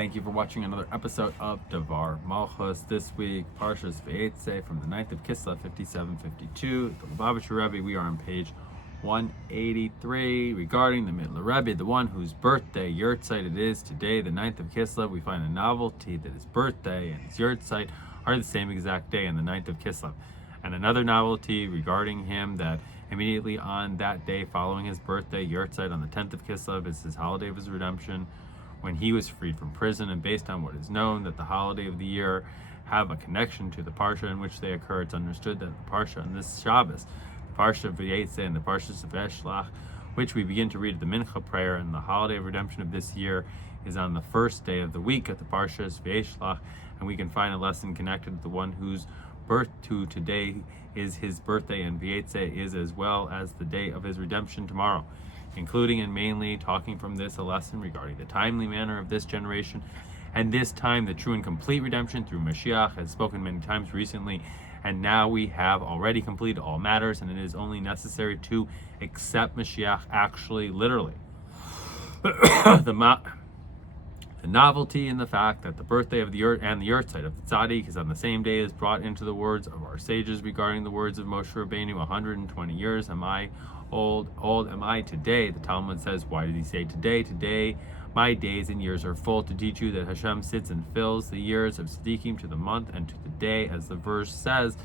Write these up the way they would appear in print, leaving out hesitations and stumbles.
Thank you for watching another episode of Devar Malchus. This week, Parshas Vayeitzei from the 9th of Kislev, 5752. The Lubavitcher Rebbe, we are on page 183. Regarding the Mittler Rebbe, the one whose birthday, Yahrzeit, it is today, the 9th of Kislev, we find a novelty that his birthday and his Yahrzeit are the same exact day on the 9th of Kislev. And another novelty regarding him that immediately on that day following his birthday, Yahrzeit, on the 10th of Kislev, is his holiday of his redemption, when he was freed from prison, and based on what is known that the holiday of the year have a connection to the Parsha in which they occur, it's understood that the Parsha on this Shabbos, the Parsha of Vayeitzei and the Parshas of Eshlach, which we begin to read at the Mincha prayer, and the holiday of redemption of this year is on the first day of the week at the Parshas Vayeshlach, and we can find a lesson connected to the one whose birth to today is his birthday, and Vayeitzei is as well as the day of his redemption tomorrow, including and mainly talking from this a lesson regarding the timely manner of this generation, and this time the true and complete redemption through Mashiach, has spoken many times recently, and now we have already completed all matters, and it is only necessary to accept Mashiach actually, literally. The novelty in the fact that the birthday of the and the Yahrzeit of the Tzaddik is on the same day is brought into the words of our sages regarding the words of Moshe Rabbeinu, 120 years am I old am I today. The Talmud says, why did he say today? Today my days and years are full, to teach you that Hashem sits and fills the years of Tzaddikim to the month and to the day, as the verse says,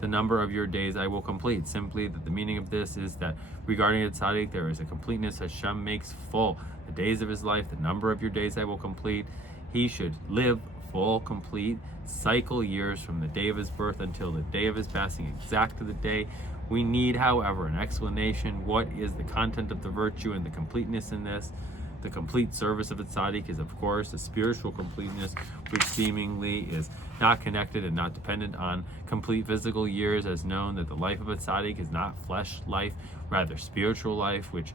the number of your days I will complete. Simply that the meaning of this is that regarding the Tzaddik there is a completeness Hashem makes full. The days of his life, the number of your days I will complete. He should live full, complete, cycle years from the day of his birth until the day of his passing, exact to the day. We need, however, an explanation. What is the content of the virtue and the completeness in this? The complete service of a tzaddik is, of course, a spiritual completeness, which seemingly is not connected and not dependent on complete physical years, as known that the life of a tzaddik is not flesh life, rather spiritual life, which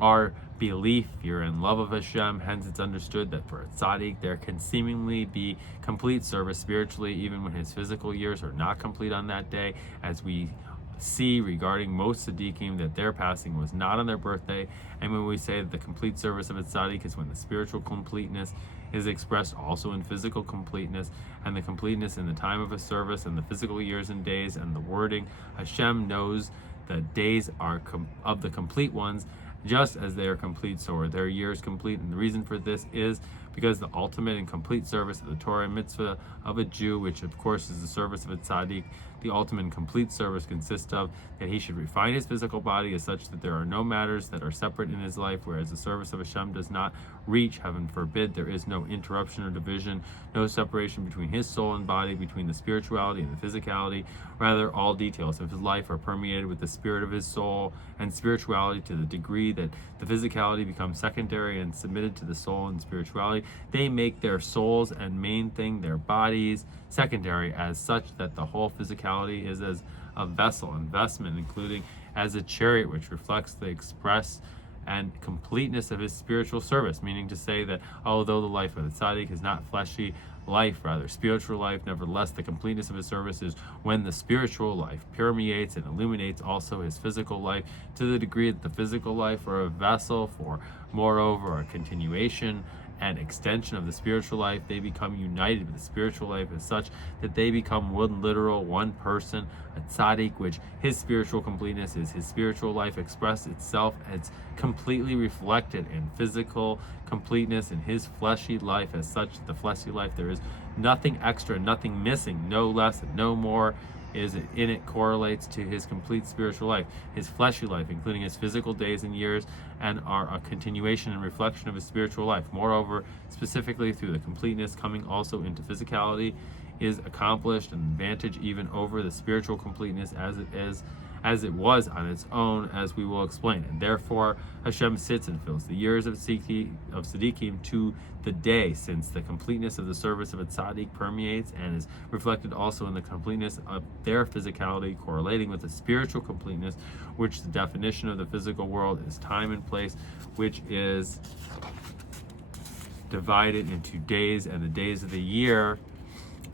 are belief, fear, and love of Hashem. Hence, it's understood that for a tzaddik, there can seemingly be complete service spiritually, even when his physical years are not complete on that day, as we see regarding most tzaddikim that their passing was not on their birthday. And when we say that the complete service of a tzaddik is when the spiritual completeness is expressed also in physical completeness, and the completeness in the time of a service and the physical years and days, and the wording, Hashem knows that days are of the complete ones, just as they are complete, so are their years complete. And the reason for this is because the ultimate and complete service of the Torah and mitzvah of a Jew, which of course is the service of a tzaddik, the ultimate and complete service consists of that he should refine his physical body as such that there are no matters that are separate in his life, whereas the service of Hashem does not reach, heaven forbid, there is no interruption or division, no separation between his soul and body, between the spirituality and the physicality. Rather, all details of his life are permeated with the spirit of his soul and spirituality, to the degree that the physicality becomes secondary and submitted to the soul and spirituality. They make their souls and main thing, their bodies, secondary, as such that the whole physicality is as a vessel, investment, including as a chariot, which reflects the express and completeness of his spiritual service, meaning to say that although the life of the tzaddik is not fleshy life, rather spiritual life, nevertheless the completeness of his service is when the spiritual life permeates and illuminates also his physical life, to the degree that the physical life are a vessel for, moreover, a continuation and extension of the spiritual life. They become united with the spiritual life as such that they become one literal, one person, a tzaddik, which his spiritual completeness is his spiritual life expressed itself as completely reflected in physical completeness in his fleshy life, as such that the fleshy life there is nothing extra, nothing missing, no less and no more is in it correlates to his complete spiritual life. His fleshy life, including his physical days and years, and are a continuation and reflection of his spiritual life. Moreover, specifically through the completeness coming also into physicality, is accomplished an advantage even over the spiritual completeness as it was on its own, as we will explain. And therefore Hashem sits and fills the years of tzaddikim to the day, since the completeness of the service of a tzaddik permeates and is reflected also in the completeness of their physicality, correlating with the spiritual completeness, which the definition of the physical world is time and place, which is divided into days and the days of the year.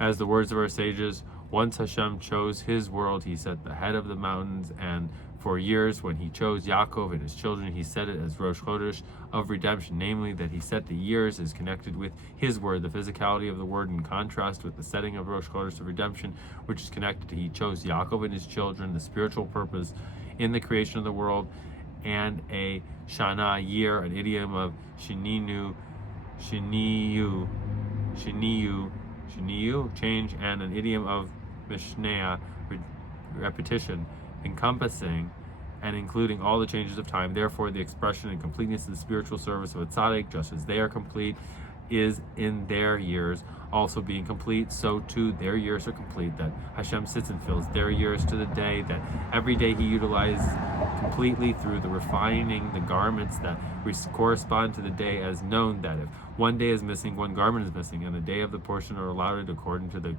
As the words of our sages, once Hashem chose his world, he set the head of the mountains and For years, when he chose Yaakov and his children, he set it as Rosh Chodesh of redemption, namely that he set the years is connected with his word, the physicality of the word, in contrast with the setting of Rosh Chodesh of redemption, which is connected to he chose Yaakov and his children, the spiritual purpose in the creation of the world, and a Shana, year, an idiom of Shiniyu, change, and an idiom of Mishnea, repetition, encompassing and including all the changes of time. Therefore, the expression and completeness of the spiritual service of a tzaddik, just as they are complete, is in their years also being complete, so too their years are complete, that Hashem sits and fills their years to the day, that every day he utilizes completely through the refining the garments that correspond to the day, as known that if one day is missing, one garment is missing, and the day of the portion are allotted according to the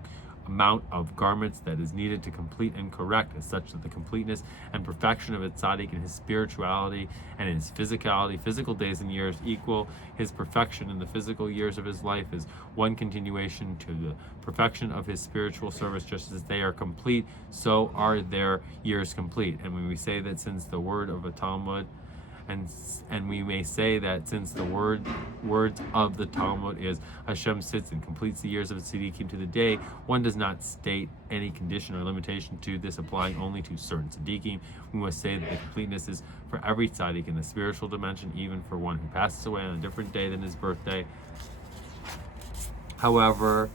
amount of garments that is needed to complete and correct, is such that the completeness and perfection of a tzaddik in his spirituality and in his physicality, physical days and years, equal his perfection in the physical years of his life, is one continuation to the perfection of his spiritual service. Just as they are complete, so are their years complete. And when we say that since the word of a Talmud, and we may say that since the words of the Talmud is Hashem sits and completes the years of a tzaddikim to the day, one does not state any condition or limitation to this applying only to certain tzaddikim. We must say that the completeness is for every tzaddik in the spiritual dimension, even for one who passes away on a different day than his birthday. However,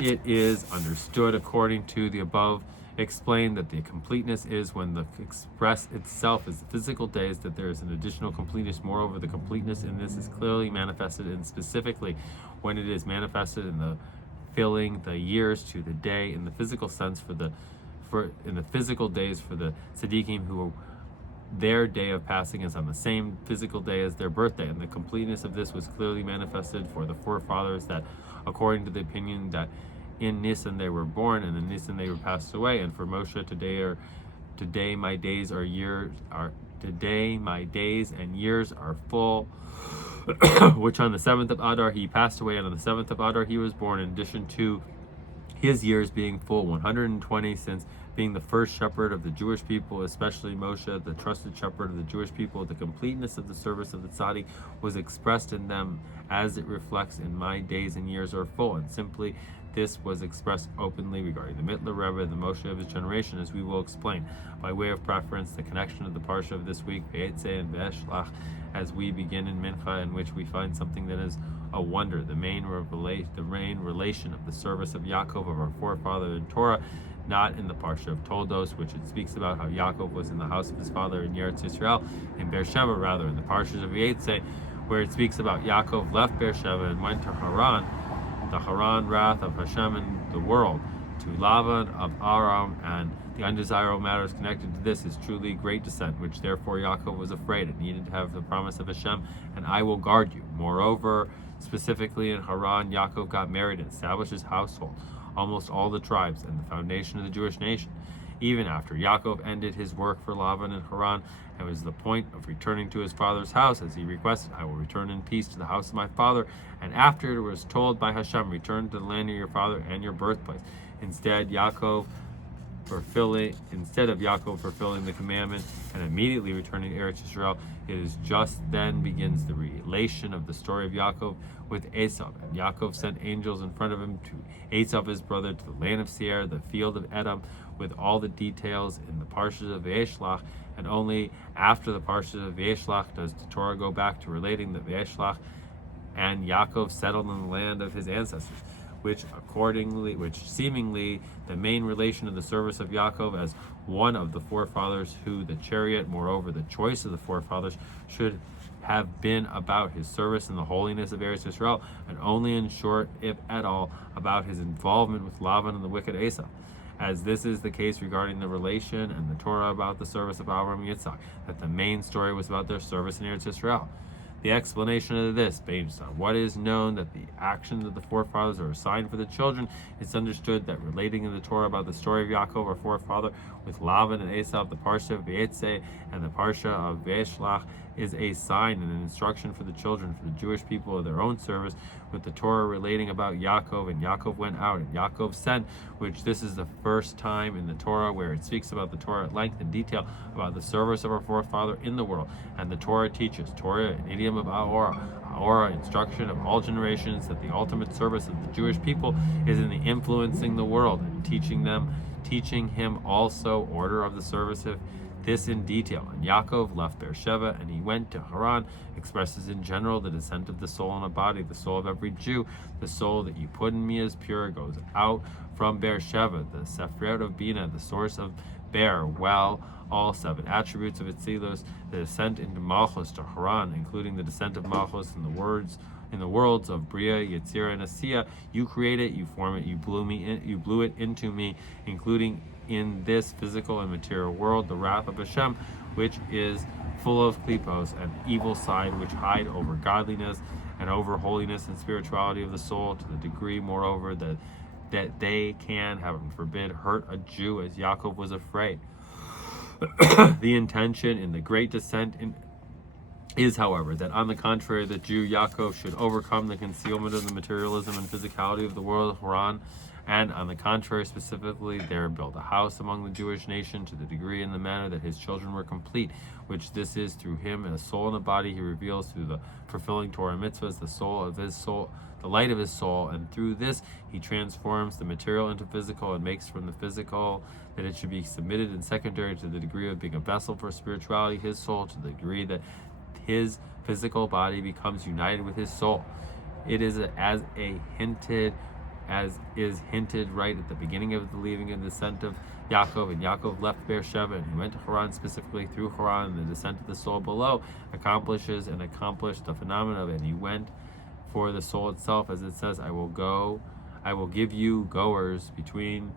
it is understood according to the above explained that the completeness is when the express itself is the physical days, that there is an additional completeness. Moreover, the completeness in this is clearly manifested in specifically when it is manifested in the filling the years to the day in the physical sense in the physical days for the tzaddikim who their day of passing is on the same physical day as their birthday, and the completeness of this was clearly manifested for the forefathers, that according to the opinion that in Nisan they were born, and in Nisan they were passed away. And for Moshe, today my days and years are full, which on the 7th of Adar he passed away, and on the 7th of Adar he was born, in addition to his years being full 120, since being the first shepherd of the Jewish people, especially Moshe, the trusted shepherd of the Jewish people, the completeness of the service of the tzaddik was expressed in them as it reflects in my days and years are full. And simply this was expressed openly regarding the Mittler Rebbe, the Moshe of his generation, as we will explain. By way of preference, the connection of the Parsha of this week, Vayeitzei and Vayeshlach, as we begin in Mincha, in which we find something that is a wonder, the main relation of the service of Yaakov, of our forefather in Torah, not in the Parsha of Toldos, which it speaks about how Yaakov was in the house of his father in Eretz Yisrael, in Beersheba, rather in the Parshas of Vayeitzei, where it speaks about Yaakov left Beersheba and went to Haran, the Haran wrath of Hashem in the world, to Lavan of Aram, and the undesirable matters connected to this is truly great descent, which therefore Yaakov was afraid and needed to have the promise of Hashem, and I will guard you. Moreover, specifically in Haran, Yaakov got married and established his household, almost all the tribes, and the foundation of the Jewish nation. Even after Yaakov ended his work for Lavan in Haran, and was the point of returning to his father's house, as he requested, I will return in peace to the house of my father. And after it was told by Hashem, return to the land of your father and your birthplace. Instead of Yaakov fulfilling the commandment and immediately returning to Eretz Yisrael, it is just then begins the relation of the story of Yaakov with Esau. And Yaakov sent angels in front of him to Esau his brother, to the land of Seir, the field of Edom, with all the details in the Parshas of Vayeshlach, and only after the Parshas of Vayeshlach does the Torah go back to relating that Vayeshlach and Yaakov settled in the land of his ancestors, which seemingly the main relation of the service of Yaakov as one of the forefathers who the chariot, moreover the choice of the forefathers, should have been about his service in the holiness of Eretz Yisrael, and only in short, if at all, about his involvement with Lavan and the wicked Esau. As this is the case regarding the relation and the Torah about the service of Avraham and Yitzhak, that the main story was about their service in Eretz Yisrael. The explanation of this, based on what is known that the actions of the forefathers are assigned for the children, it's understood that relating in the Torah about the story of Yaakov, our forefather, with Lavan and Esau, the Parsha of Vayeitzei and the Parsha of Vayeshlach, is a sign and an instruction for the children, for the Jewish people of their own service, with the Torah relating about Yaakov, and Yaakov went out, and Yaakov sent, which this is the first time in the Torah where it speaks about the Torah at length and detail about the service of our forefather in the world. And the Torah teaches, Torah, an idiom of Aora, instruction of all generations, that the ultimate service of the Jewish people is in the influencing the world and teaching him also order of the service of this in detail. And Yaakov left Beersheba and he went to Haran, expresses in general the descent of the soul in a body, the soul of every Jew. The soul that you put in me is pure, goes out from Beersheba, the Sephirot of Bina, the source of Beer, well, all 7 attributes of Itzilos, the descent into Malchus to Haran, including the descent of Malchus in the worlds of Bria, Yetzirah, and Asiya. You create it, you form it, you blew it into me, including in this physical and material world, the wrath of Hashem, which is full of klipos, an evil side which hide over godliness and over holiness and spirituality of the soul, to the degree, moreover, that they can, heaven forbid, hurt a Jew, as Yaakov was afraid. The intention in the great descent is, however, that on the contrary, the Jew Yaakov should overcome the concealment of the materialism and physicality of the world of Haran, and on the contrary, specifically, there build a house among the Jewish nation to the degree and the manner that his children were complete, which this is through him, and a soul in the body he reveals through the fulfilling Torah mitzvahs, the soul of his soul, the light of his soul, and through this he transforms the material into physical and makes from the physical that it should be submitted and secondary to the degree of being a vessel for spirituality, his soul, to the degree that his physical body becomes united with his soul. It is as is hinted right at the beginning of the leaving and descent of Yaakov. And Yaakov left Beersheba and he went to Haran, specifically through Haran, and the descent of the soul below accomplished the phenomena of it. And he went for the soul itself, as it says, I will give you goers between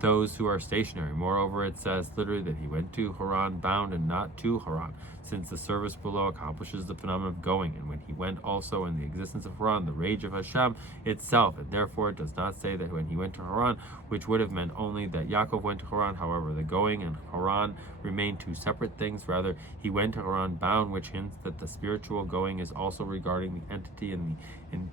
those who are stationary. Moreover, it says literally that he went to Haran bound and not to Haran, since the service below accomplishes the phenomenon of going. And when he went also in the existence of Haran, the rage of Hashem itself, and therefore it does not say that when he went to Haran, which would have meant only that Yaakov went to Haran. However, the going and Haran remain 2 separate things. Rather, he went to Haran bound, which hints that the spiritual going is also regarding the entity and in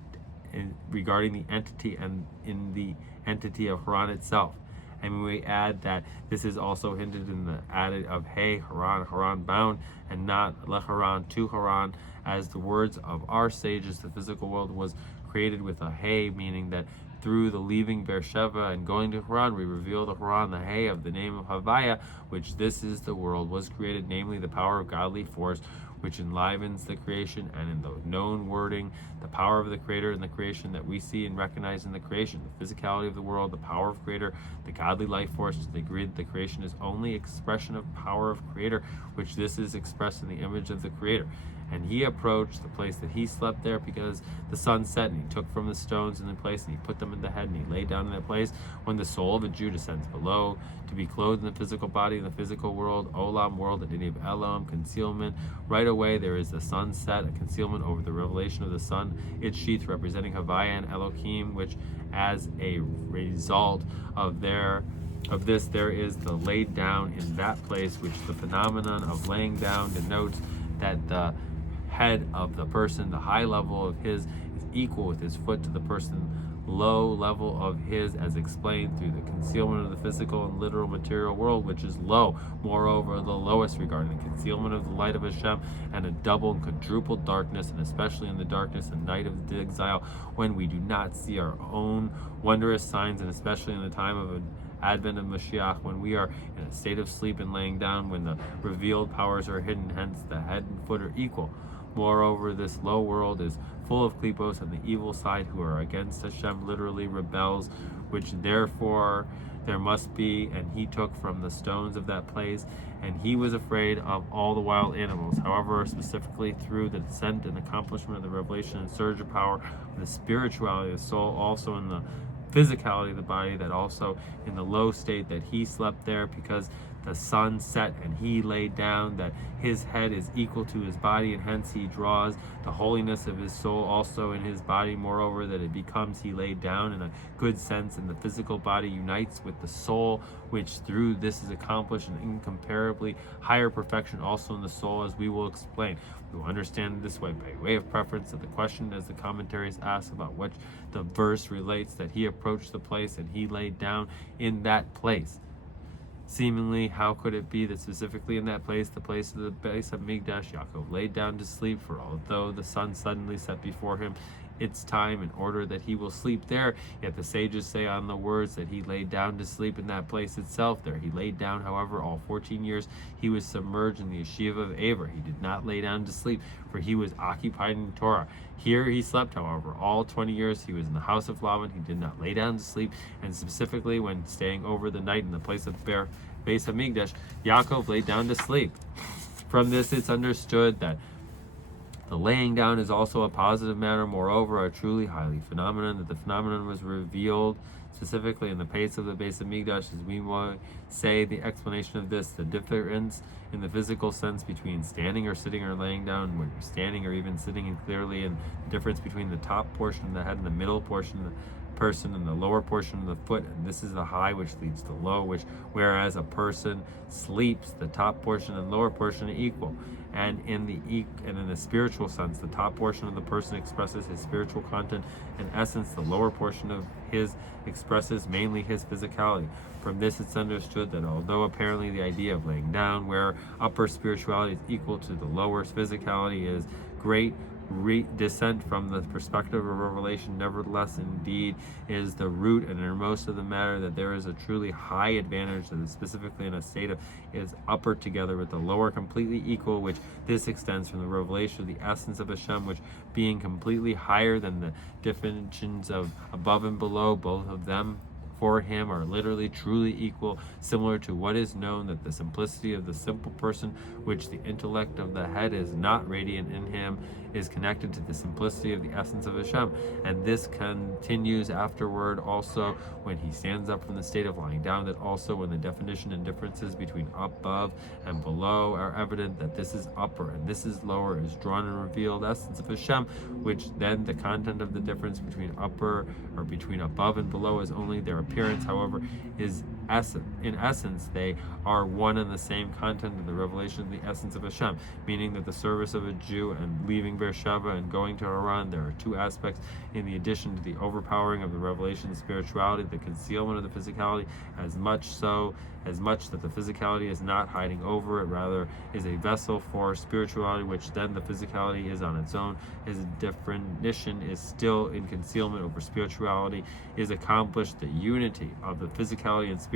the entity of Haran itself. And we add that this is also hinted in the added of Hey, Haran bound, and not Leharan to Haran, as the words of our sages, the physical world was created with a Hey, meaning that through the leaving Beersheba and going to Haran, we reveal to Haran the Hey of the name of Havaya, which this is the world was created, namely the power of godly force, which enlivens the creation, and in the known wording, the power of the Creator in the creation that we see and recognize in the creation, the physicality of the world, the power of Creator, the godly life force, to the degree that the creation is only expression of power of Creator, which this is expressed in the image of the Creator. And he approached the place that he slept there because the sun set, and he took from the stones in the place, and he put them in the head, and he lay down in that place. When the soul of a Jew descends below to be clothed in the physical body, in the physical world, Olam, world, and Idi of Elam, concealment, right away there is the sunset, a concealment over the revelation of the sun, its sheath representing Havaya and Elohim, which as a result of this there is the laid down in that place, which the phenomenon of laying down denotes that the head of the person, the high level of his, is equal with his foot to the person low level of his, as explained through the concealment of the physical and literal material world, which is low. Moreover, the lowest regarding the concealment of the light of Hashem, and a double and quadruple darkness, and especially in the darkness and night of the exile, when we do not see our own wondrous signs, and especially in the time of advent of Mashiach, when we are in a state of sleep and laying down, when the revealed powers are hidden, hence the head and foot are equal. Moreover, this low world is full of klipos, and the evil side who are against Hashem literally rebels, which therefore there must be, and he took from the stones of that place, and he was afraid of all the wild animals. However, specifically through the descent and accomplishment of the revelation and surge of power of the spirituality of the soul, also in the physicality of the body, that also in the low state that he slept there, because the sun set, and he laid down, that his head is equal to his body, and hence he draws the holiness of his soul also in his body. Moreover, that it becomes, he laid down in a good sense, and the physical body unites with the soul, which through this is accomplished an incomparably higher perfection also in the soul, as we will explain. We will understand it this way, by way of preference to the question as the commentaries ask about which the verse relates, that he approached the place and he laid down in that place. Seemingly, how could it be that specifically in that place, the place of the base of Migdash, Yaakov laid down to sleep, for although the sun suddenly set before him its time in order that he will sleep there, yet the sages say on the words that he laid down to sleep in that place itself. There he laid down, however, all 14 years he was submerged in the yeshiva of Aver. He did not lay down to sleep, for he was occupied in Torah. Here he slept, however, all 20 years he was in the house of Laban. He did not lay down to sleep, and specifically when staying over the night in the place of Beis Hamikdash, Yaakov laid down to sleep. From this it's understood that the laying down is also a positive matter, moreover, a truly highly phenomenon, that the phenomenon was revealed specifically in the place of the Beis Hamikdash, as we might say the explanation of this, the difference in the physical sense between standing or sitting or laying down, when you're standing or even sitting, and clearly in the difference between the top portion of the head and the middle portion of the person and the lower portion of the foot, and this is the high which leads to low, which whereas a person sleeps, the top portion and lower portion are equal. And in the spiritual sense, the top portion of the person expresses his spiritual content and essence, the lower portion of his expresses mainly his physicality. From this it's understood that although apparently the idea of laying down, where upper spirituality is equal to the lower physicality, is great descent from the perspective of revelation, nevertheless indeed is the root and innermost of the matter, that there is a truly high advantage that is specifically in a state of is upper together with the lower completely equal, which this extends from the revelation of the essence of Hashem, which being completely higher than the definitions of above and below, both of them for him are literally truly equal, similar to what is known, that the simplicity of the simple person, which the intellect of the head is not radiant in him, is connected to the simplicity of the essence of Hashem. And this continues afterward also when he stands up from the state of lying down, that also when the definition and differences between above and below are evident, that this is upper and this is lower, is drawn and revealed essence of Hashem, which then the content of the difference between upper or between above and below is only their appearance, however, is in essence they are one and the same content of the revelation of the essence of Hashem, meaning that the service of a Jew and leaving Beersheba and going to Haran, there are two aspects in the addition to the overpowering of the revelation of spirituality, the concealment of the physicality, as much that the physicality is not hiding over it, rather is a vessel for spirituality, which then the physicality is on its own. His definition is still in concealment over spirituality, is accomplished the unity of the physicality and spirituality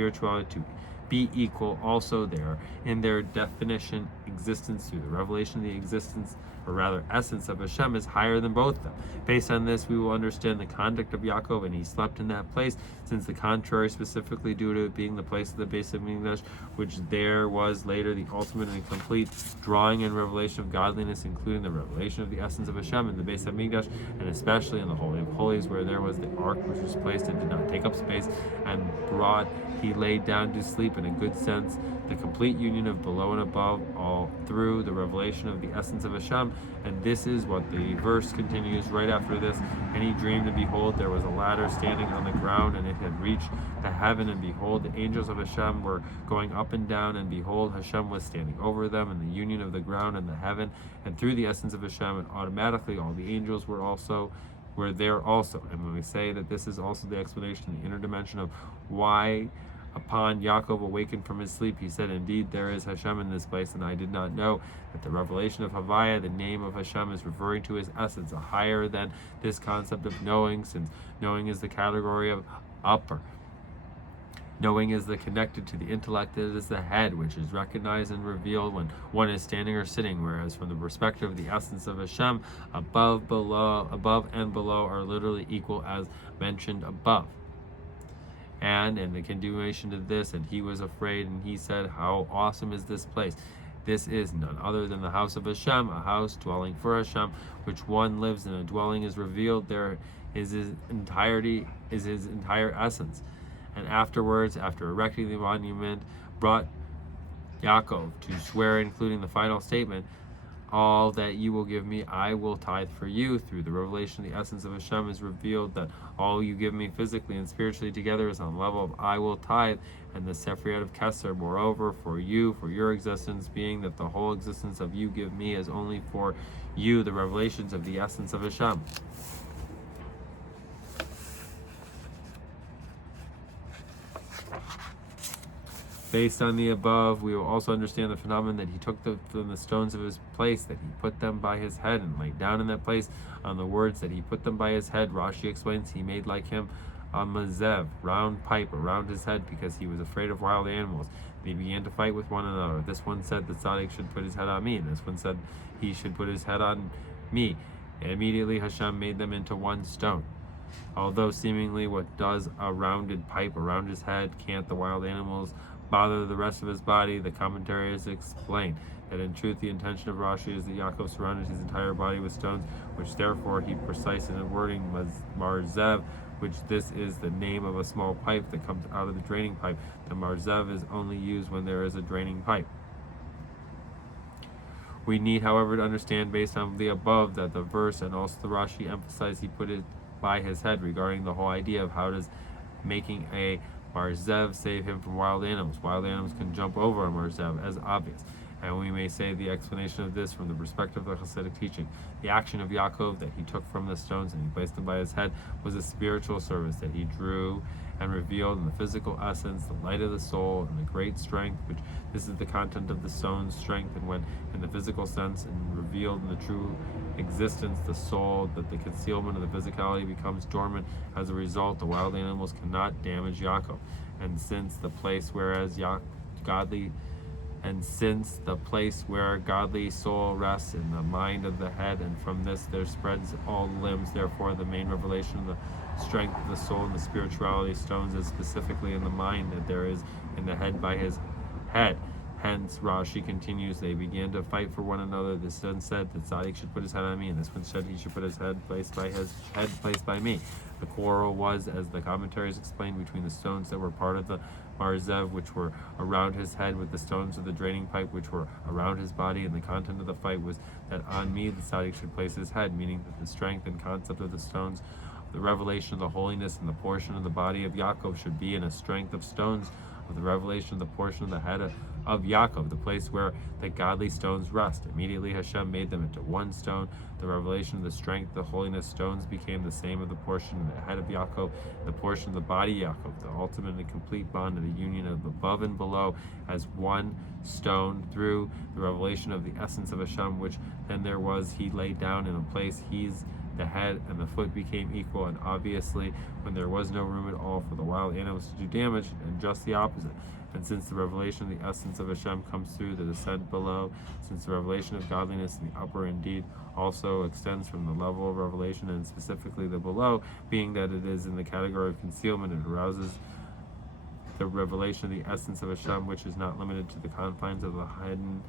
to be equal also there in their definition. Existence through the revelation of the existence, or rather essence of Hashem, is higher than both of them. Based on this, we will understand the conduct of Yaakov, and he slept in that place, since the contrary, specifically due to it being the place of the Beis Hamikdash, which there was later the ultimate and complete drawing and revelation of godliness, including the revelation of the essence of Hashem in the Beis Hamikdash, and especially in the Holy of Holies, where there was the ark which was placed and did not take up space, and he laid down to sleep in a good sense, the complete union of below and above, all through the revelation of the essence of Hashem. And this is what the verse continues right after this. And he dreamed, and behold, there was a ladder standing on the ground, and it had reached the heaven, and behold, the angels of Hashem were going up and down, and behold, Hashem was standing over them in the union of the ground and the heaven, and through the essence of Hashem, and automatically all the angels were there also. And when we say that this is also the explanation, the inner dimension of why upon Yaakov awakened from his sleep, he said, indeed there is Hashem in this place, and I did not know that the revelation of Havaya, the name of Hashem, is referring to his essence, higher than this concept of knowing, since knowing is the category of upper. Knowing is the connected to the intellect, it is the head, which is recognized and revealed when one is standing or sitting, whereas from the perspective of the essence of Hashem, above and below are literally equal as mentioned above. And in the continuation of this, and he was afraid, and he said, how awesome is this place? This is none other than the house of Hashem, a house dwelling for Hashem, which one lives in. A dwelling is revealed, there is his entire essence. And afterwards, after erecting the monument, brought Yaakov to swear, including the final statement, all that you will give me, I will tithe for you. Through the revelation, the essence of Hashem is revealed that all you give me physically and spiritually together is on the level of I will tithe, and the Sephriot of Kesser. Moreover, for you, for your existence, being that the whole existence of you give me is only for you, the revelations of the essence of Hashem. Based on the above, we will also understand the phenomenon that he took from the stones of his place, that he put them by his head and laid down in that place. On the words that he put them by his head, Rashi explains he made like him a mazev, round pipe around his head, because he was afraid of wild animals. They began to fight with one another. This one said that Tzaddik should put his head on me, and this one said he should put his head on me. And immediately Hashem made them into one stone. Although seemingly what does a rounded pipe around his head, can't the wild animals bother the rest of his body? The commentaries explain that in truth the intention of Rashi is that Yaakov surrounded his entire body with stones, which therefore he precise in the wording marzev, which this is the name of a small pipe that comes out of the draining pipe. The marzev is only used when there is a draining pipe. We need, however, to understand based on the above that the verse and also the Rashi emphasize he put it by his head regarding the whole idea of how does making a marzev save him from wild animals. Wild animals can jump over a marzev, as obvious. And we may say the explanation of this from the perspective of the Hasidic teaching. The action of Yaakov that he took from the stones and he placed them by his head was a spiritual service that he drew and revealed in the physical essence, the light of the soul, and the great strength, which this is the content of the stone's strength, and when in the physical sense and revealed in the true existence, the soul, that the concealment of the physicality becomes dormant. As a result, the wild animals cannot damage Yaakov. And since the place where godly soul rests in the mind of the head, and from this there spreads all the limbs. Therefore, the main revelation of the strength of the soul and the spirituality stones is specifically in the mind that there is in the head by his head. Hence, Rashi continues, they began to fight for one another. This one said that Tzaddik should put his head on me, and this one said he should put his head placed by me. The quarrel was, as the commentaries explained, between the stones that were part of the marzev, which were around his head, with the stones of the draining pipe, which were around his body, and the content of the fight was that on me the Tzaddik should place his head, meaning that the strength and concept of the stones, the revelation of the holiness and the portion of the body of Yaakov should be in a strength of stones of the revelation of the portion of the head of Yaakov, the place where the godly stones rest. Immediately Hashem made them into one stone. The revelation of the strength, the holiness stones became the same of the portion of the head of Yaakov, the portion of the body of Yaakov, the ultimate and complete bond of the union of above and below as one stone. Through the revelation of the essence of Hashem, which then there was, he laid down in a place. He's the head and the foot became equal, and obviously when there was no room at all for the wild animals to do damage, and just the opposite. And since the revelation of the essence of Hashem comes through the descent below, since the revelation of godliness in the upper indeed also extends from the level of revelation, and specifically the below, being that it is in the category of concealment, it arouses the revelation of the essence of Hashem, which is not limited to the confines of the hidden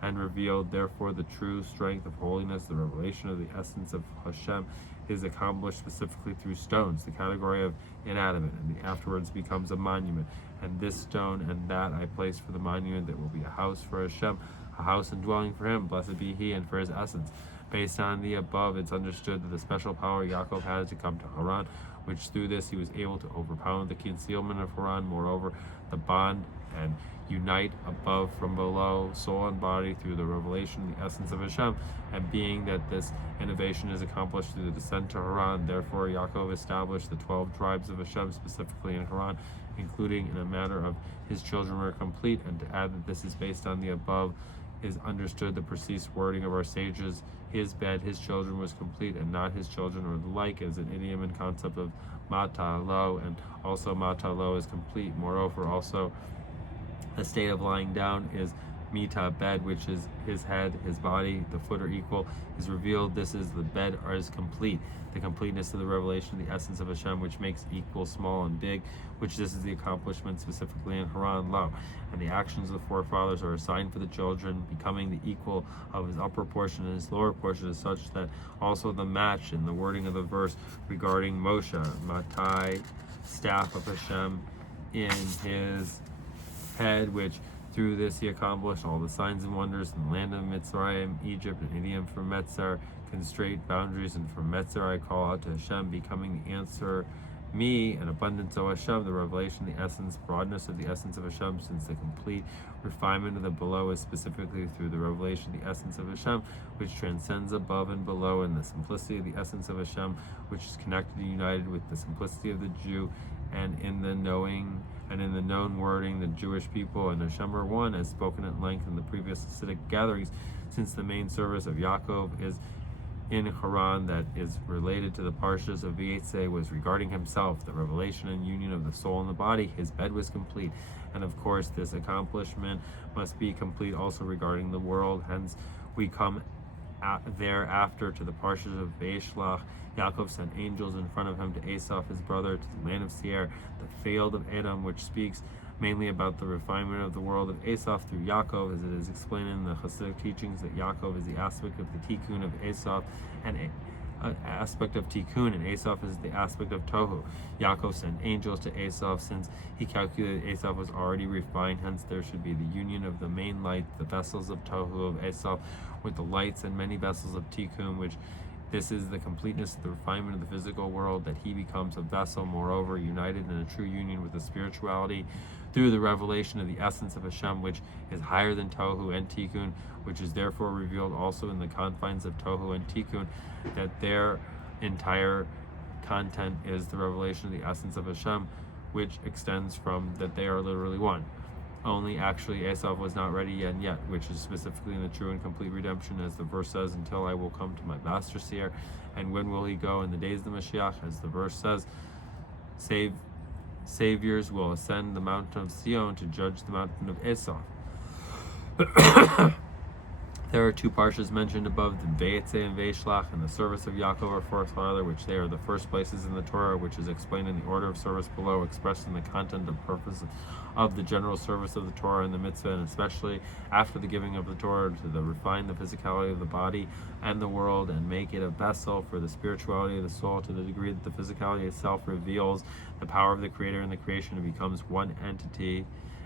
and revealed. Therefore, the true strength of holiness, the revelation of the essence of Hashem, is accomplished specifically through stones, the category of inanimate, and the afterwards becomes a monument. And this stone and that I place for the monument, that will be a house for Hashem, a house and dwelling for him, blessed be he, and for his essence. Based on the above, it's understood that the special power Yaakov had to come to Haran, which through this he was able to overpower the concealment of Haran. Moreover, the bond and unite above from below, soul and body, through the revelation, the essence of Hashem, and being that this innovation is accomplished through the descent to Haran, therefore Yaakov established the 12 tribes of Hashem specifically in Haran, including in a matter of his children were complete. And to add that this is based on the above is understood the precise wording of our sages, his bed, his children was complete, and not his children, or the like, as an idiom and concept of matalo, and also matalo is complete. Moreover, also the state of lying down is mita, bed, which is his head, his body, the foot are equal, is revealed. This is the bed or is complete. The completeness of the revelation, the essence of Hashem, which makes equal, small, and big, which this is the accomplishment specifically in Haran low. And the actions of the forefathers are assigned for the children, becoming the equal of his upper portion and his lower portion, is such that also the match in the wording of the verse regarding Moshe, Matai, staff of Hashem in his head, which Through this he accomplished all the signs and wonders in the land of Mitzrayim, Egypt, and idiom from Metzar, constraint boundaries, and from Metzar I call out to Hashem, becoming the answer me, an abundance, O Hashem, the revelation, the essence, broadness of the essence of Hashem, since the complete refinement of the below is specifically through the revelation, the essence of Hashem, which transcends above and below, and the simplicity of the essence of Hashem, which is connected and united with the simplicity of the Jew, and in the knowing and in the known wording, the Jewish people and Hashem are one, as spoken at length in the previous Hasidic gatherings, since the main service of Yaakov is in Haran that is related to the Parshas of Vayeitzei was regarding himself, the revelation and union of the soul and the body. His bed was complete, and of course this accomplishment must be complete also regarding the world. Hence we come thereafter to the Parshas of Vayishlach. Yaakov sent angels in front of him to Esau his brother, to the land of Seir, the field of Edom, which speaks mainly about the refinement of the world of Esau through Yaakov, as it is explained in the Hasidic teachings that Yaakov is the aspect of the tikkun of Esau, and an aspect of tikkun, and Esau is the aspect of tohu. Yaakov sent angels to Esau, since he calculated Esau was already refined. Hence there should be the union of the main light, the vessels of tohu of Esau, with the lights and many vessels of tikkun, which this is the completeness of the refinement of the physical world, that he becomes a vessel, moreover, united in a true union with the spirituality through the revelation of the essence of Hashem, which is higher than Tohu and Tikkun, which is therefore revealed also in the confines of Tohu and Tikkun, that their entire content is the revelation of the essence of Hashem, which extends from that they are literally one. Only actually Esau was not ready yet, which is specifically in the true and complete redemption, as the verse says, until I will come to my master Seir. And when will he go? In the days of the Mashiach, as the verse says, saviors will ascend the mountain of Sion to judge the mountain of Esau. There are two Parshas mentioned above, the Vayeitzei and Vayishlach, and the service of Yaakov our forefather, which they are the first places in the Torah, which is explained in the order of service below, expressed in the content and purpose of the general service of the Torah and the mitzvah, and especially after the giving of the Torah, to refine the physicality of the body and the world, and make it a vessel for the spirituality of the soul, to the degree that the physicality itself reveals the power of the Creator in the creation, and becomes one entity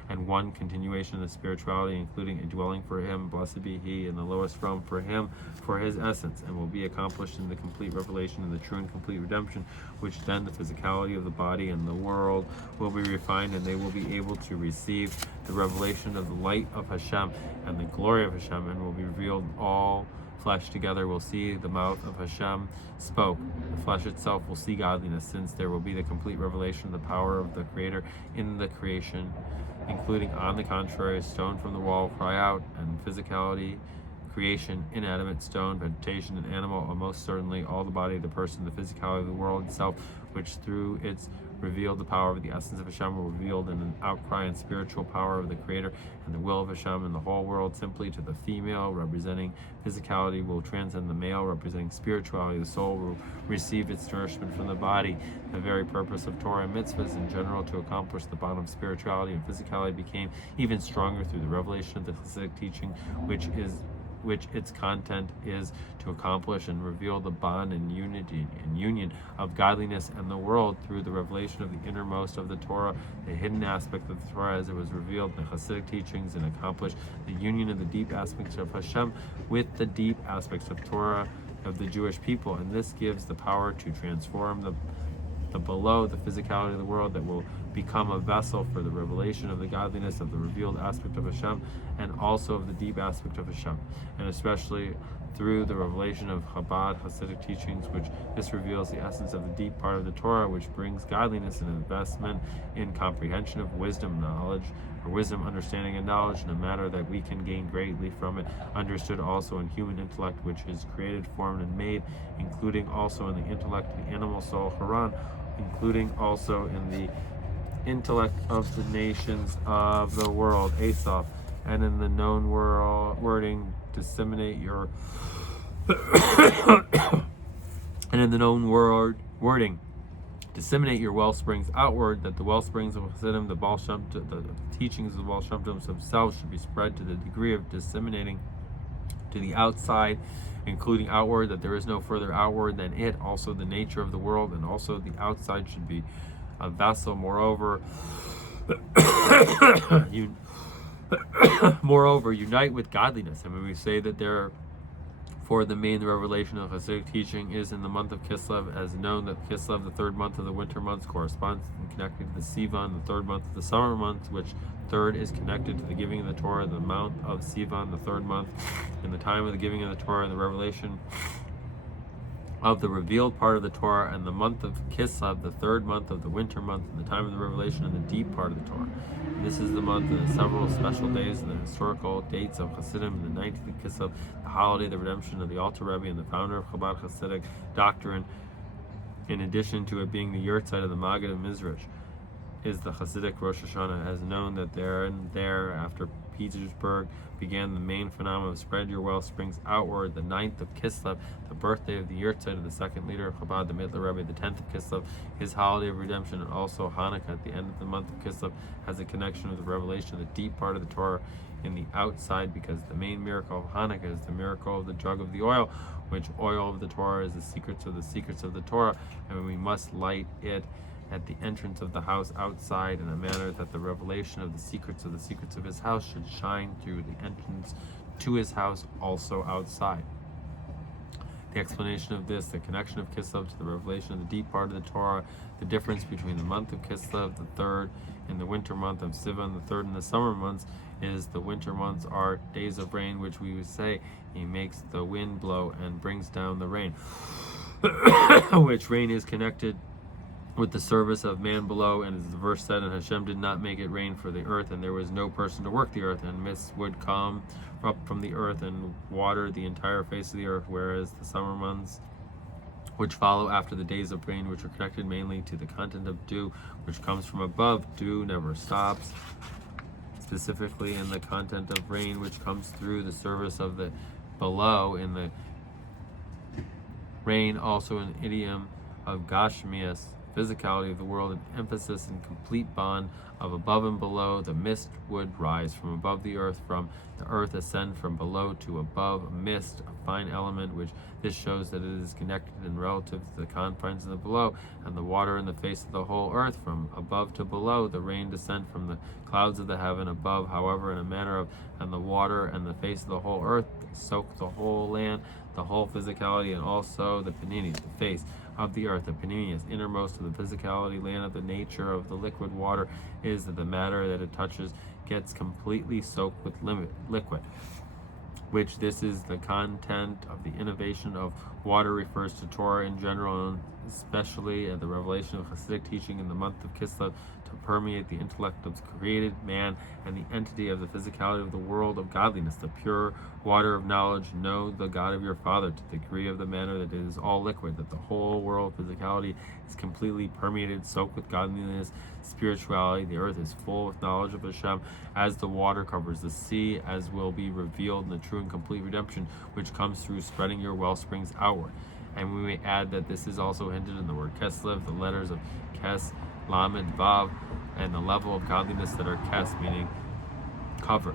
and one continuation of the spirituality, including a dwelling for him, blessed be he, in the lowest realm for him, for his essence, and will be accomplished in the complete revelation of the true and complete redemption, which then the physicality of the body and the world will be refined, and they will be able to receive the revelation of the light of Hashem and the glory of Hashem, and will be revealed. All flesh together will see the mouth of Hashem spoke. The flesh itself will see godliness, since there will be the complete revelation of the power of the Creator in the creation, including, on the contrary, stone from the wall cry out, and physicality, creation, inanimate, stone, vegetation, and animal, and most certainly all the body of the person, the physicality of the world itself, which through its revealed the power of the essence of Hashem, were revealed in an outcry and spiritual power of the Creator and the will of Hashem, and the whole world simply to the female, representing physicality, will transcend the male, representing spirituality. The soul will receive its nourishment from the body. The very purpose of Torah and mitzvahs in general, to accomplish the bond of spirituality and physicality, became even stronger through the revelation of the Hasidic teaching, which its content is to accomplish and reveal the bond and unity and union of godliness and the world through the revelation of the innermost of the Torah, the hidden aspect of the Torah as it was revealed in the Hasidic teachings, and accomplish the union of the deep aspects of Hashem with the deep aspects of Torah of the Jewish people. And this gives the power to transform the below, the physicality of the world, that will become a vessel for the revelation of the godliness of the revealed aspect of Hashem, and also of the deep aspect of Hashem, and especially through the revelation of Chabad Hasidic teachings, which this reveals the essence of the deep part of the Torah, which brings godliness and investment in comprehension of wisdom, knowledge, or wisdom, understanding, and knowledge in a matter that we can gain greatly from it, understood also in human intellect, which is created, formed, and made, including also in the intellect of the animal soul, Haran, including also in the intellect of the nations of the world, Esau, and in the known wording, disseminate your and in the known wording, disseminate your well springs outward, that the well springs of Chassidim, the teachings of the Baal Shem Tov themselves, should be spread to the degree of disseminating to the outside, including outward, that there is no further outward than it, also the nature of the world, and also the outside should be a vessel. Moreover, Moreover, unite with godliness. And when we say that therefore the main revelation of Hasidic teaching is in the month of Kislev, as known that Kislev, the third month of the winter months, corresponds and connected to the Sivan, the third month of the summer months, which third is connected to the giving of the Torah, the month of Sivan, the third month, in the time of the giving of the Torah and the revelation of the revealed part of the Torah, and the month of Kislev, the third month of the winter month, and the time of the revelation and the deep part of the Torah. And this is the month of the several special days of the historical dates of Hasidim, and the 19th of Kislev, the holiday, the redemption of the Alter Rebbe and the founder of Chabad Hasidic doctrine, in addition to it being the yurtzeit of the Maggid of Mizrach, is the Hasidic Rosh Hashanah, as known that there after Petersburg began the main phenomenon of spread your well springs outward. The 9th of Kislev, the birthday of the yurtzeit of the second leader of Chabad, the Mittler Rebbe, the 10th of Kislev, his holiday of redemption, and also Hanukkah at the end of the month of Kislev has a connection with the revelation of the deep part of the Torah in the outside, because the main miracle of Hanukkah is the miracle of the jug of the oil, which oil of the Torah is the secrets of the Torah, and we must light it at the entrance of the house outside in a manner that the revelation of the secrets of his house should shine through the entrance to his house also outside. The explanation of this, the connection of Kislev to the revelation of the deep part of the Torah, the difference between the month of Kislev, the third, and the winter month of Sivan, the third, and the summer months, is the winter months are days of rain, which we would say he makes the wind blow and brings down the rain, which rain is connected with the service of man below, and as the verse said, and Hashem did not make it rain for the earth, and there was no person to work the earth, and mist would come up from the earth and water the entire face of the earth, whereas the summer months, which follow after the days of rain, which are connected mainly to the content of dew, which comes from above. Dew never stops, specifically in the content of rain, which comes through the service of the below. In the rain, also an idiom of Gashmias, physicality of the world, an emphasis and complete bond of above and below. The mist would rise from above the earth, from the earth ascend from below to above. A mist, a fine element, which this shows that it is connected and relative to the confines of the below, and the water in the face of the whole earth, from above to below. The rain descend from the clouds of the heaven above, however, in a manner of, and the water and the face of the whole earth soak the whole land, the whole physicality, and also the panini, the face of the earth. The panini is innermost of the physicality land of the nature of the liquid water, is that the matter that it touches gets completely soaked with liquid, which this is the content of the innovation of water, refers to Torah in general, and especially at the revelation of Hasidic teaching in the month of Kislev, to permeate the intellect of the created man and the entity of the physicality of the world of godliness, the pure water of knowledge. Know the God of your father, to the degree of the manner that it is all liquid, that the whole world physicality is completely permeated, soaked with godliness, spirituality. The earth is full with knowledge of Hashem, as the water covers the sea, as will be revealed in the true and complete redemption, which comes through spreading your well springs outward. And we may add that this is also hinted in the word Keslev, the letters of Kes, Lamed, Vav, and the level of godliness that are Kes, meaning covered,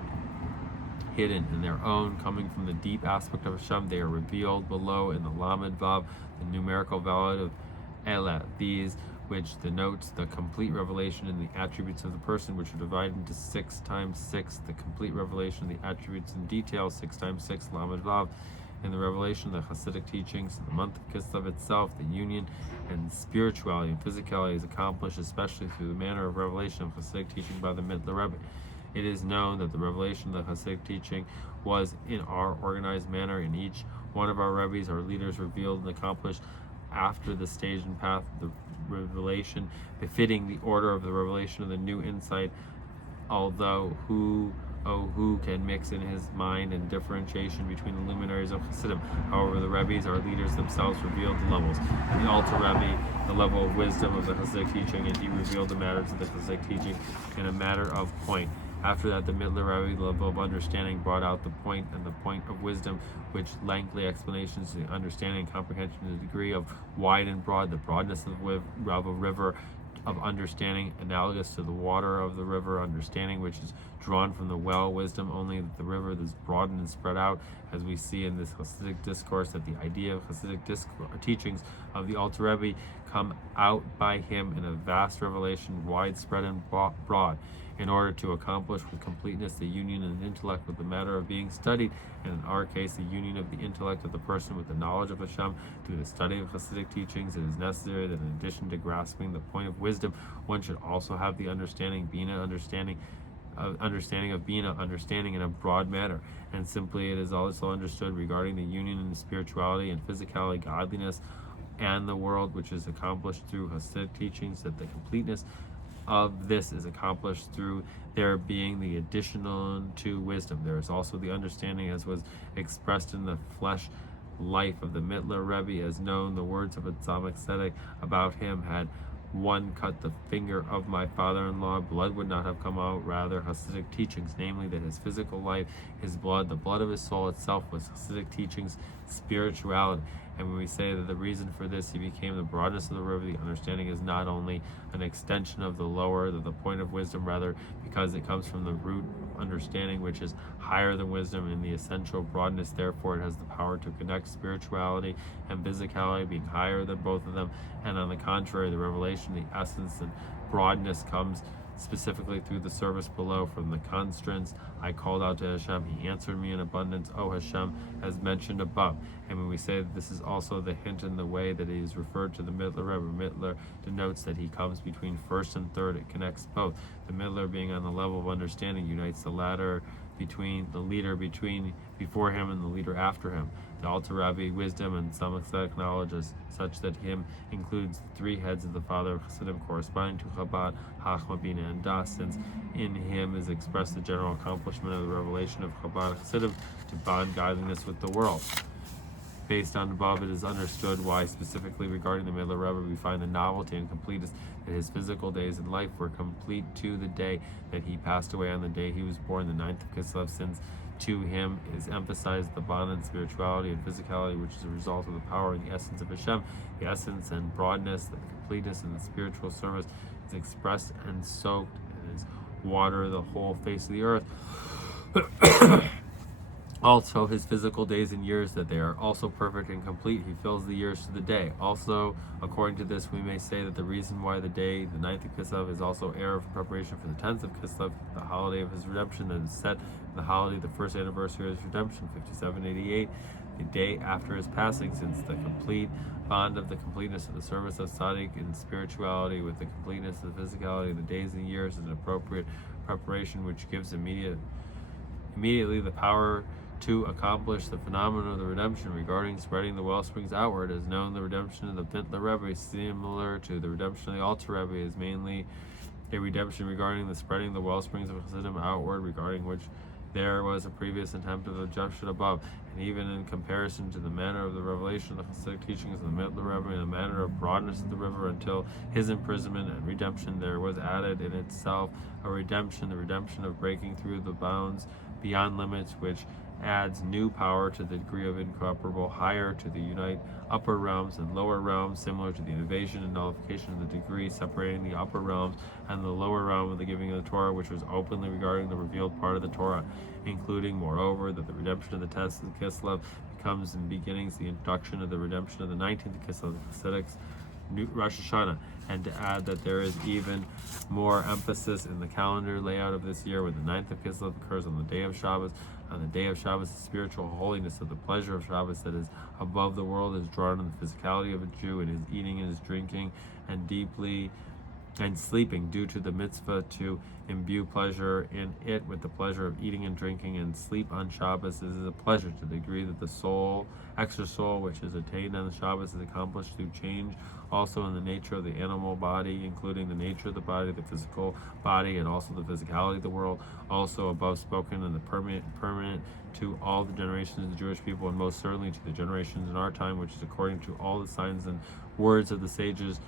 hidden in their own, coming from the deep aspect of Hashem. They are revealed below in the Lamed, Vav, the numerical value of Ela, these, which denotes the complete revelation in the attributes of the person, which are divided into 6 times 6, the complete revelation of the attributes in detail, 6 times 6, Lamed, Vav. In the revelation of the Hasidic teachings, in the month of Kislev itself, the union and spirituality and physicality is accomplished, especially through the manner of revelation of Hasidic teaching by the Mittler Rebbe. It is known that the revelation of the Hasidic teaching was in our organized manner in each one of our Rebbes, our leaders, revealed and accomplished after the stage and path of the revelation, befitting the order of the revelation of the new insight, although who can mix in his mind and differentiation between the luminaries of Hasidim. However, the Rebbes, our leaders themselves, revealed the levels. And the Alter Rebbe, the level of wisdom of the Hasidic teaching, and he revealed the matters of the Hasidic teaching in a matter of point. After that, the Mittler Rebbe, the level of understanding, brought out the point and the point of wisdom, which lengthy explanations to the understanding and comprehension to the degree of wide and broad, the broadness of a river of understanding, analogous to the water of the river, understanding which is drawn from the well, wisdom, only that the river is broadened and spread out, as we see in this Hasidic discourse, that the idea of Hasidic teachings of the Alter Rebbe come out by him in a vast revelation, widespread and broad. in order to accomplish with completeness the union of the intellect with the matter of being studied, and in our case, the union of the intellect of the person with the knowledge of Hashem through the study of Hasidic teachings. It is necessary that in addition to grasping the point of wisdom, one should also have the understanding of Bina, understanding in a broad manner, and simply it is also understood regarding the union in spirituality and physicality, godliness, and the world, which is accomplished through Hasidic teachings, that the completeness of this is accomplished through there being the additional to wisdom. There is also the understanding, as was expressed in the flesh life of the Mittler Rebbe, as known the words of a Tzaddik about him: had one cut the finger of my father-in-law, blood would not have come out. Rather, Hasidic teachings, namely that his physical life, his blood, the blood of his soul itself, was Hasidic teachings, spirituality. And when we say that the reason for this, he became the broadness of the river, the understanding is not only an extension of the lower, the point of wisdom, rather, because it comes from the root understanding, which is higher than wisdom in the essential broadness. Therefore, it has the power to connect spirituality and physicality, being higher than both of them. And on the contrary, the revelation, the essence and broadness comes specifically through the service below. From the constraints, I called out to Hashem, he answered me in abundance, O Hashem, as mentioned above. And when we say that this is also the hint in the way that he is referred to the Mittler Rebbe, Mittler denotes that he comes between first and third, it connects both. The Mittler, being on the level of understanding, unites the latter between the leader before him and the leader after him. The Alter Rebbe, wisdom and some aesthetic knowledge is such that him includes the three heads of the father of Chassidim corresponding to Chabad, Chachma, Bina, and Das, since in him is expressed the general accomplishment of the revelation of Chabad Chassidim to bond godliness with the world. Based on above, it is understood why, specifically regarding the Mittler Rebbe, we find the novelty and completeness that his physical days in life were complete to the day that he passed away on the day he was born, the 9th of Kislev, since to him is emphasized the bond and spirituality and physicality, which is a result of the power and the essence of Hashem. The essence and broadness, the completeness and the spiritual service is expressed and soaked in his water the whole face of the earth. Also, his physical days and years, that they are also perfect and complete. He fills the years to the day. Also, according to this, we may say that the reason why the day, the 9th of Kislev, is also Erev in preparation for the 10th of Kislev, the holiday of his redemption, that is set the holiday, the first anniversary of his redemption, 5788, the day after his passing, since the complete bond of the completeness of the service of Tzaddik in spirituality with the completeness of the physicality of the days and years is an appropriate preparation, which gives immediately the power to accomplish the phenomenon of the redemption. Regarding spreading the well springs outward, as known, the redemption of the Mittler Rebbe, similar to the redemption of the Alter Rebbe, is mainly a redemption regarding the spreading the well springs of Chassidim outward, regarding which there was a previous attempt of the redemption above. And even in comparison to the manner of the revelation of the Hasidic teachings of the Mittler Rebbe and the manner of broadness of the river until his imprisonment and redemption, there was added in itself a redemption, the redemption of breaking through the bounds beyond limits, which adds new power to the degree of incomparable, higher to the unite upper realms and lower realms, similar to the invasion and nullification of the degree separating the upper realms and the lower realm of the giving of the Torah, which was openly regarding the revealed part of the Torah, including, moreover, that the redemption of the 10th of Kislev becomes in beginnings the introduction of the redemption of the 19th of Kislev, the Hasidics' Rosh Hashanah, and to add that there is even more emphasis in the calendar layout of this year, where the 9th of Kislev occurs on the day of Shabbos. On the day of Shabbos, the spiritual holiness of the pleasure of Shabbos that is above the world is drawn in the physicality of a Jew in his eating and his drinking and deeply and sleeping, due to the mitzvah to imbue pleasure in it with the pleasure of eating and drinking, and sleep on Shabbos is a pleasure to the degree that the soul, extra soul, which is attained on the Shabbos, is accomplished through change also in the nature of the animal body, including the nature of the body, the physical body, and also the physicality of the world, also above spoken, and the permanent to all the generations of the Jewish people, and most certainly to the generations in our time, which is according to all the signs and words of the sages,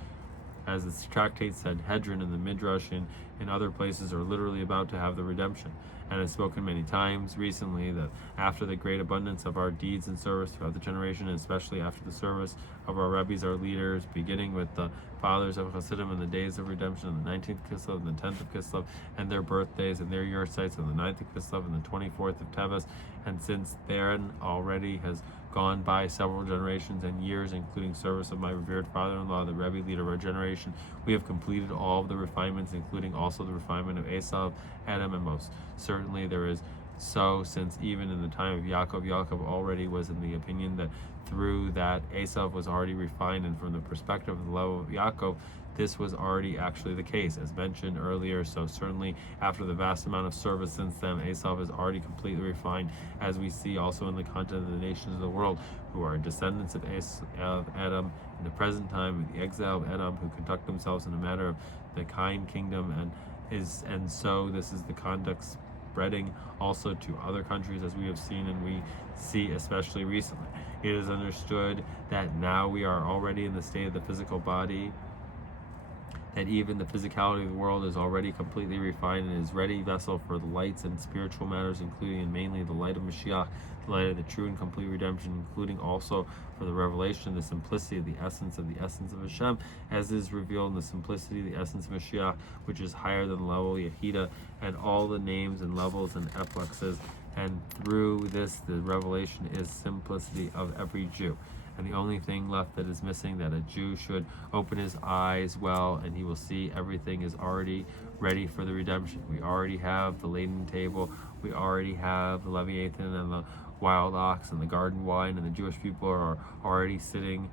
as the tractate said, Hedron and the Midrash in other places are literally about to have the redemption. And has spoken many times recently that after the great abundance of our deeds and service throughout the generation, and especially after the service of our rabbis, our leaders, beginning with the fathers of Hasidim in the days of redemption on the 19th Kislev and the 10th of Kislev, and their birthdays and their year sites on the 9th of Kislev and the 24th of Teves, and since then already has gone by several generations and years, including service of my revered father-in-law, the Rebbe, leader of our generation. We have completed all of the refinements, including also the refinement of Esav, Edom, and most certainly there is so, since even in the time of Yaakov already was in the opinion that through that Esav was already refined, and from the perspective of the level of Yaakov, this was already actually the case, as mentioned earlier. So certainly after the vast amount of service since then, Esav is already completely refined, as we see also in the content of the nations of the world, who are descendants of Edom in the present time, with the exile of Edom, who conduct themselves in a manner of the Cain kingdom, and so this is the conduct spreading also to other countries, as we have seen and we see especially recently. It is understood that now we are already in the state of the physical body, that even the physicality of the world is already completely refined and is ready vessel for the lights and spiritual matters, including and mainly the light of Mashiach, the light of the true and complete redemption, including also for the revelation, the simplicity of the essence of Hashem, as is revealed in the simplicity of the essence of Mashiach, which is higher than the level of Yehida, and all the names and levels and effluxes. And through this, the revelation is simplicity of every Jew. And the only thing left that is missing, that a Jew should open his eyes well, and he will see everything is already ready for the redemption. We already have the laden table, we already have the Leviathan and the wild ox and the garden wine, and the Jewish people are already sitting